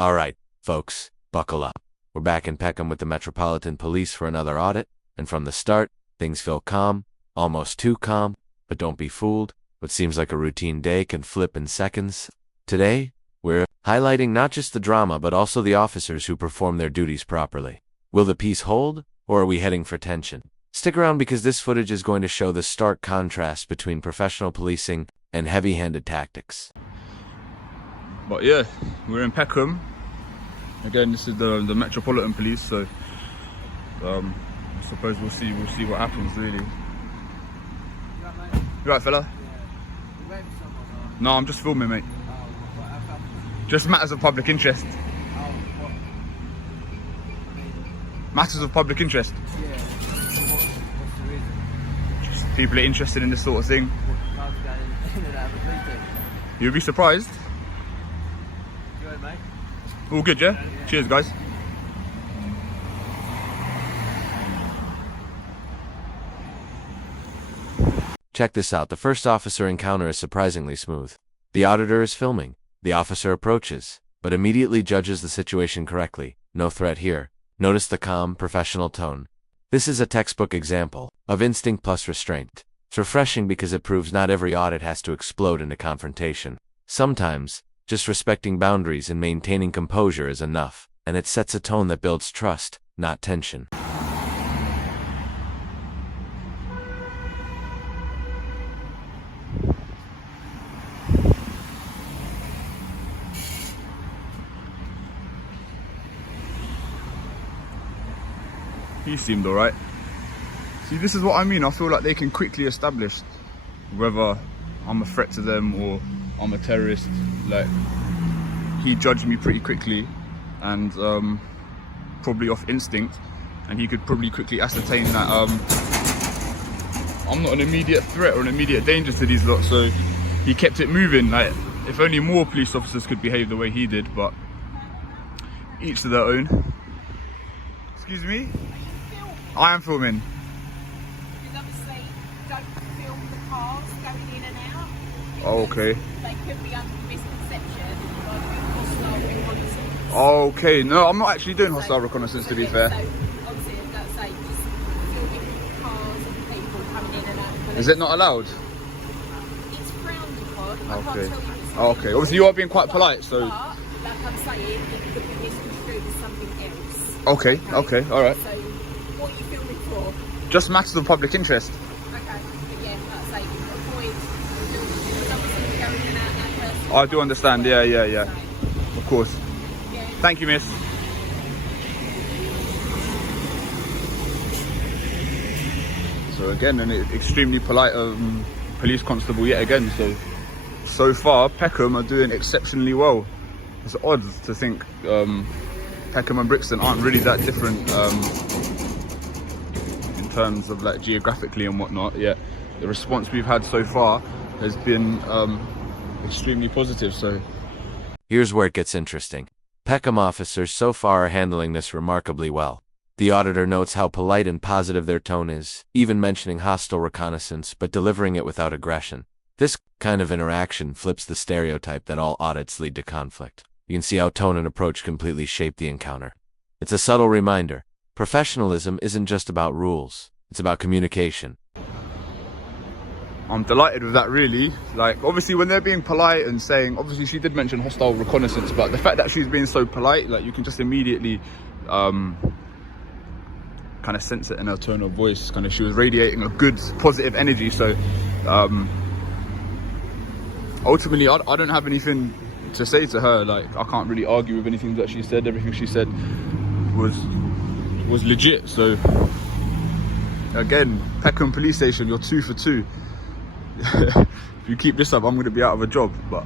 All right, folks, buckle up. We're back in Peckham with the Metropolitan Police for another audit, and from the start, things feel calm, almost too calm, but don't be fooled. What seems like a routine day can flip in seconds. Today, we're highlighting not just the drama, but also the officers who perform their duties properly. Will the peace hold, or are we heading for tension? Stick around because this footage is going to show the stark contrast between professional policing and heavy-handed tactics. But yeah, we're in Peckham. Again, this is the Metropolitan Police, so I suppose we'll see what happens really. You right, fella? Yeah. No, I'm just filming, mate. Just matters of public interest. Matters of public interest. Yeah. What's the reason? Just people are interested in this sort of thing. You'll be surprised. Good, mate. All good, yeah? Cheers, guys. Check this out. The first officer encounter is surprisingly smooth. The auditor is filming. The officer approaches, but immediately judges the situation correctly. No threat here. Notice the calm, professional tone. This is a textbook example of instinct plus restraint. It's refreshing because it proves not every audit has to explode into confrontation. Sometimes, just respecting boundaries and maintaining composure is enough, and it sets a tone that builds trust, not tension. He seemed alright. See, this is what I mean. I feel like they can quickly establish whether I'm a threat to them or I'm a terrorist. Like, he judged me pretty quickly and probably off instinct, and he could probably quickly ascertain that I'm not an immediate threat or an immediate danger to these lot, so he kept it moving. Like, if only more police officers could behave the way he did, but each to their own. Excuse me? I am filming. Because obviously, don't film the cars going in and out. Oh, okay. They could be under misconception by doing hostile reconnaissance. Okay, no, I'm not actually doing hostile reconnaissance, to be fair. So, obviously, let's say, just filming cars and people coming in and out. Is it not allowed? It's frowned upon. I Okay. can't tell you it's Okay, obviously you are being quite polite, so... But, like I'm saying, it could be misconstrued as something else. Okay, alright. So, what are you filming for? Just matters of public interest. Okay, but yeah, like I say, avoid something going in and out that person. I do understand, yeah. Of course. Yeah. Thank you, miss. So again, an extremely polite police constable yet again. So far, Peckham are doing exceptionally well. It's odd to think Peckham and Brixton aren't really that different in terms of like geographically and whatnot. Yet the response we've had so far has been extremely positive. So Here's where it gets interesting. Peckham officers so far are handling this remarkably well. The auditor notes how polite and positive their tone is, even mentioning hostile reconnaissance, but delivering it without aggression. This kind of interaction flips the stereotype that all audits lead to conflict. You can see how tone and approach completely shape the encounter. It's a subtle reminder. Professionalism isn't just about rules. It's about communication. I'm delighted with that, really. Like, obviously when they're being polite and saying, obviously she did mention hostile reconnaissance, but the fact that she's being so polite, like, you can just immediately kind of sense it in her tone of voice. Kind of, she was radiating a good positive energy. So ultimately I don't have anything to say to her. Like, I can't really argue with anything that she said. Everything she said was legit. So again, Peckham police station, you're 2 for 2. If you keep this up, I'm going to be out of a job. But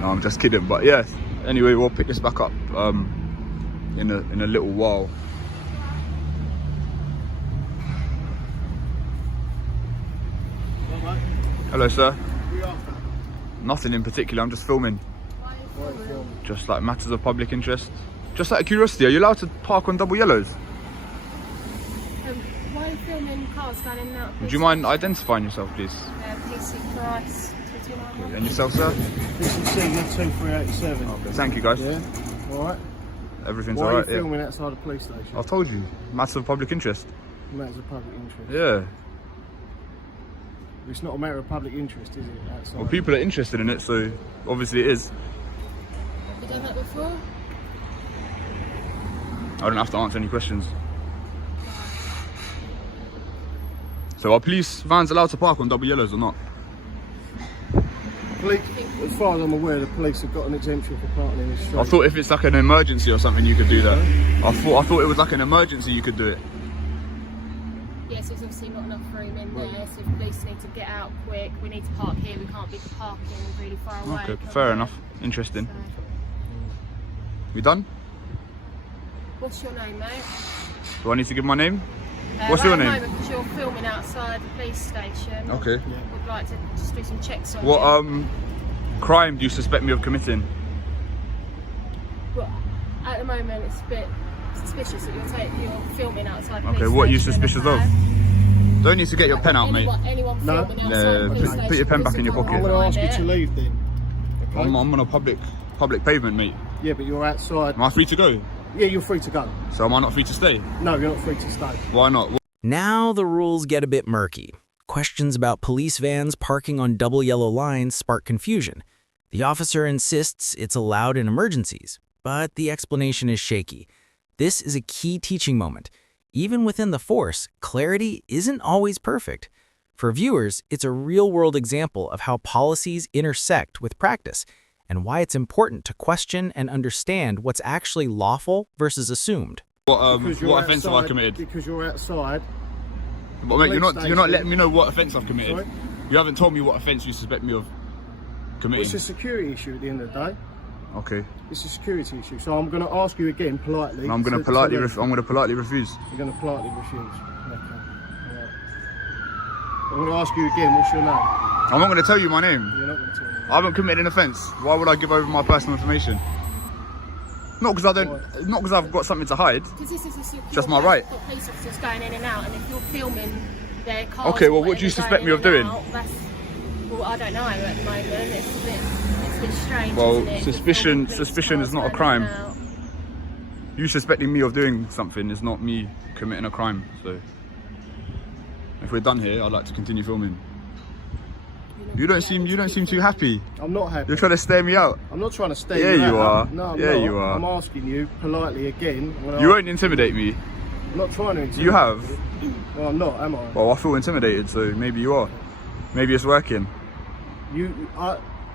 no, I'm just kidding. But yeah, anyway, we'll pick this back up in a little while. Hello, sir. Nothing in particular, I'm just filming. Just like matters of public interest. Just out of curiosity, are you allowed to park on double yellows? Why are you filming cars going in and out? Would you mind identifying yourself, please? PC Price 229. Okay. And yourself, sir? This is C2387. Okay. Thank you, guys. Yeah? Alright. Everything's Why alright. are you filming outside the police station? I've told you. Matters of public interest. Matters of public interest. Yeah. It's not a matter of public interest, is it? Outside? Well, people are interested in it, so obviously it is. Have you done that before? I don't have to answer any questions. So are police vans allowed to park on double yellows or not? Police, as far as I'm aware, the police have got an exemption for parking in the street. I thought if it's like an emergency or something, you could do that. I thought it was like an emergency, you could do it. Yes, there's obviously not enough room in there, so if police need to get out quick, we need to park here, we can't be parking really far away. Okay, fair enough. Interesting. So, We done? what's your name, mate? Do I need to give my name? What's your name? Because you're filming outside the police station. Okay. We'd like to just do some checks on What you. crime do you suspect me of committing? Well, at the moment, it's a bit suspicious that you're filming outside the police Okay, station. what are you suspicious of? Don't need to get your pen out, mate. Anyone No. filming outside Yeah, the police put your station, pen back in your police pocket. I'm can't going to ask find you to it. leave then. Okay? I'm on a public pavement, mate. Yeah, but you're outside. Am I free to go? Yeah, you're free to go. So am I not free to stay? No, you're not free to stay. Why not? Now the rules get a bit murky. Questions about police vans parking on double yellow lines spark confusion. The officer insists it's allowed in emergencies, but the explanation is shaky. This is a key teaching moment. Even within the force, clarity isn't always perfect. For viewers, it's a real-world example of how policies intersect with practice and why it's important to question and understand what's actually lawful versus assumed. Because you're What offence have I outside- committed? Because you're outside. But mate, you're not station. letting me know what offence I've committed. Sorry? You haven't told me what offence you suspect me of committing. It's a security issue at the end of the day. Okay. It's a security issue. So I'm going to ask you again politely. And I'm going to politely refuse. You're going to politely refuse. Okay. Alright. I'm going to ask you again. What's your name? I'm not going to tell you my name. You're not going to tell me. I haven't committed an offence. Why would I give over my personal information? Not because I've got something to hide. Because this is Just my right. Got police officers going in and out, and if you're filming their cars. Okay, well, or what do you whatever suspect going me of in and doing? out, well, I don't know at the moment. It's a bit strange. Well, isn't it? suspicion Police is cars not a going crime. in and out. You suspecting me of doing something is not me committing a crime. So if we're done here, I'd like to continue filming. You don't seem too happy. I'm not happy. You're trying to stare me out. I'm not trying to stay. Yeah, you are. No, I'm Yeah, not. you are. I'm asking you politely again. You won't intimidate me. I'm not trying to intimidate You have. Well, I'm not, am I? Well, I feel intimidated, so maybe you are. Maybe it's working.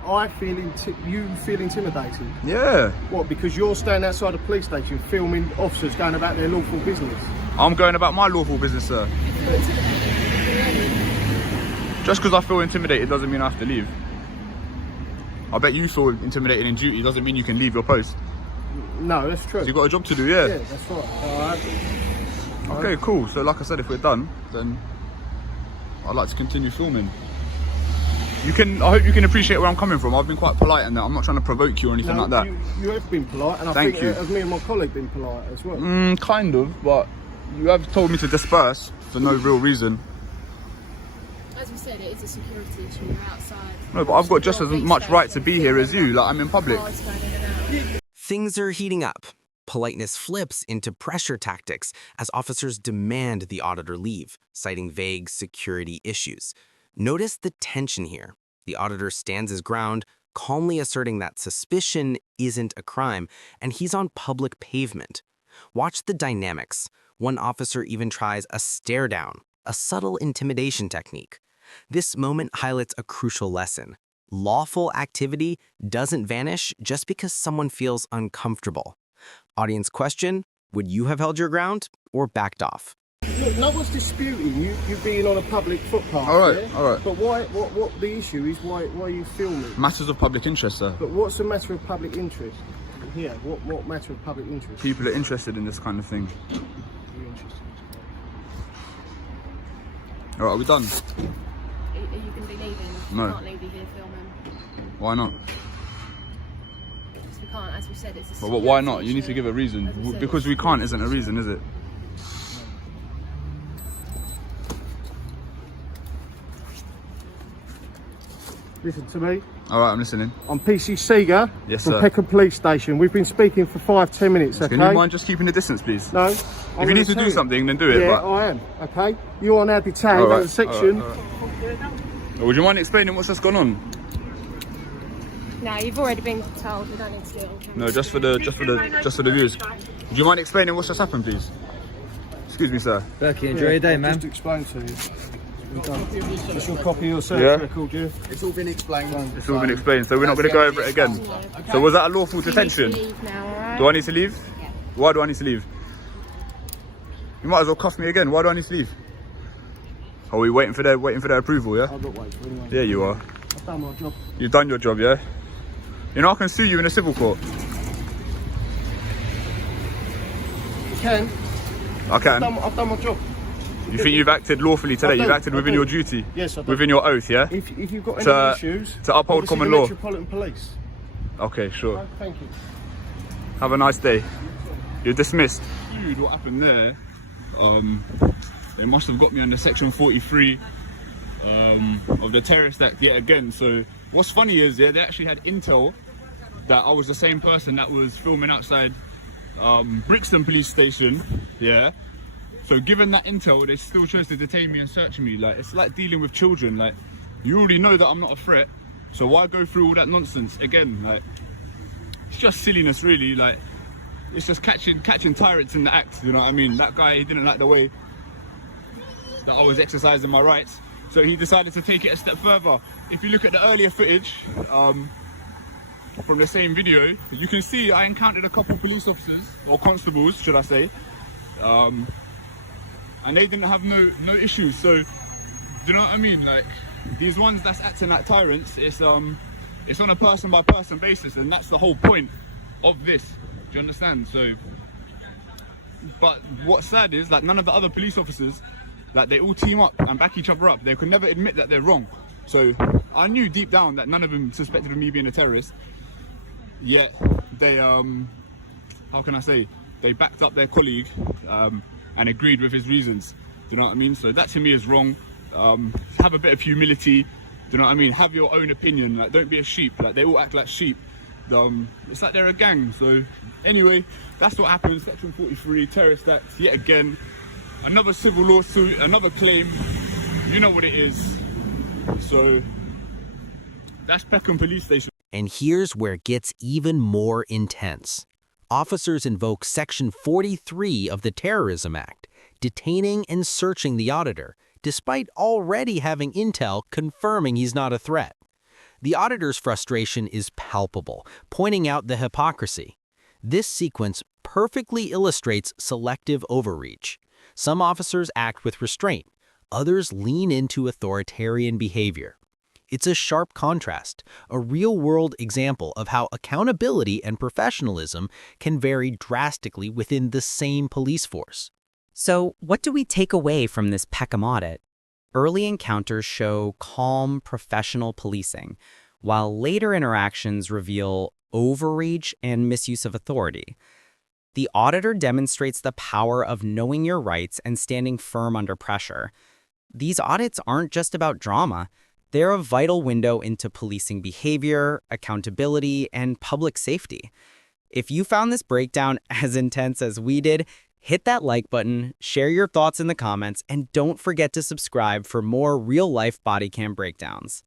I feel you feel intimidated. Yeah. What? Because you're standing outside a police station filming officers going about their lawful business. I'm going about my lawful business, sir. If you're intimidated, Just because I feel intimidated doesn't mean I have to leave. I bet you feel intimidated in duty doesn't mean you can leave your post. No, that's true. You've got a job to do, yeah. Yeah, that's right. Okay, cool. So like I said, if we're done, then I'd like to continue filming. I hope you can appreciate where I'm coming from. I've been quite polite in that. I'm not trying to provoke you or anything No, like that. You have been polite, and I Thank think you. as me and my colleague been polite as well. Kind of, but you have told me to disperse for no real reason. as we said, it is a security issue. You're outside. No, but I've got just as much right to be here as you. Like, I'm in public. Cars going in and out. Things are heating up. Politeness flips into pressure tactics as officers demand the auditor leave, citing vague security issues. Notice the tension here. The auditor stands his ground, calmly asserting that suspicion isn't a crime, and he's on public pavement. Watch the dynamics. One officer even tries a stare down, a subtle intimidation technique. This moment highlights a crucial lesson. Lawful activity doesn't vanish just because someone feels uncomfortable. Audience question, would you have held your ground or backed off? Look, no one's disputing you being on a public footpath. All right, yeah? all right. But why? What the issue is? Why are you filming? Matters of public interest, sir. But what's the matter of public interest? Yeah, what matter of public interest? People are interested in this kind of thing. You're interested. All right, are we done? Are you going to be leaving? No. You can't leave you here filming. Why not? Because we can't, as we said, it's a But why security not? You need to issue. give a reason. As we said, Because it's we a can't security isn't a issue. reason, is it? Listen to me. All right, I'm listening. I'm PC Seeger Yes, from sir. Peckham Police Station. We've been speaking for 5-10 minutes, okay? Can you mind just keeping the distance, please? No. If you need to do something, then do it. Yeah, but... I am, okay? You are now detained All right, under the section. all right. Would you mind explaining what's just gone on? No, you've already been told. We don't need to do it on camera. No, just for the viewers. Would you mind explaining what's just happened, please? Excuse me, sir. Berkey, enjoy your day, man. Just explain to you. Just your copy of your search Yeah. record, yeah? It's all been explained. It's all been explained, so we're not going to go over it again. So was that a lawful You need to detention? leave now, alright? Do I need to leave? Yeah. Why do I need to leave? You might as well cuff me again. Why do I need to leave? Are we waiting for their approval? Yeah. I'm not waiting for anyone. Yeah, you are. I've done my job. You've done your job, yeah. You know I can sue you in a civil court. You can. I can. I've done my job. You think you've acted lawfully today? I do, You've acted I within do. your duty. Yes, I do. Within your oath, yeah. If you've got any To- issues, to uphold obviously common the law. Metropolitan Police. Okay, sure. Oh, thank you. Have a nice day. You're dismissed. Dude, what happened there? They must have got me under section 43 of the Terrorism Act yet again. So what's funny is, yeah, they actually had intel that I was the same person that was filming outside Brixton police station, yeah. So given that intel, they still chose to detain me and search me. Like, it's like dealing with children. Like, you already know that I'm not a threat, so why go through all that nonsense again? Like, it's just silliness, really. Like, it's just catching tyrants in the act. You know what I mean? That guy, he didn't like the way that I was exercising my rights, so he decided to take it a step further. If you look at the earlier footage from the same video, you can see I encountered a couple police officers, or constables, should I say, and they didn't have no issues. So, do you know what I mean? Like, these ones that's acting like tyrants, it's on a person by person basis, and that's the whole point of this. Do you understand? So, but what's sad is, like, none of the other police officers, like, they all team up and back each other up. They could never admit that they're wrong. So I knew deep down that none of them suspected of me being a terrorist. Yet they, how can I say, they backed up their colleague and agreed with his reasons. Do you know what I mean? So that to me is wrong. Have a bit of humility. Do you know what I mean? Have your own opinion. Like, don't be a sheep. Like, they all act like sheep. It's like they're a gang. So anyway, that's what happened. Section 43, Terrorist Act, yet again. Another civil lawsuit, another claim. You know what it is. So that's Peckham Police Station. And here's where it gets even more intense. Officers invoke Section 43 of the Terrorism Act, detaining and searching the auditor, despite already having intel confirming he's not a threat. The auditor's frustration is palpable, pointing out the hypocrisy. This sequence perfectly illustrates selective overreach. Some officers act with restraint, others lean into authoritarian behavior. It's a sharp contrast, a real-world example of how accountability and professionalism can vary drastically within the same police force. So, what do we take away from this Peckham audit? Early encounters show calm, professional policing, while later interactions reveal overreach and misuse of authority. The auditor demonstrates the power of knowing your rights and standing firm under pressure. These audits aren't just about drama. They're a vital window into policing behavior, accountability, and public safety. If you found this breakdown as intense as we did, hit that like button, share your thoughts in the comments, and don't forget to subscribe for more real-life body cam breakdowns.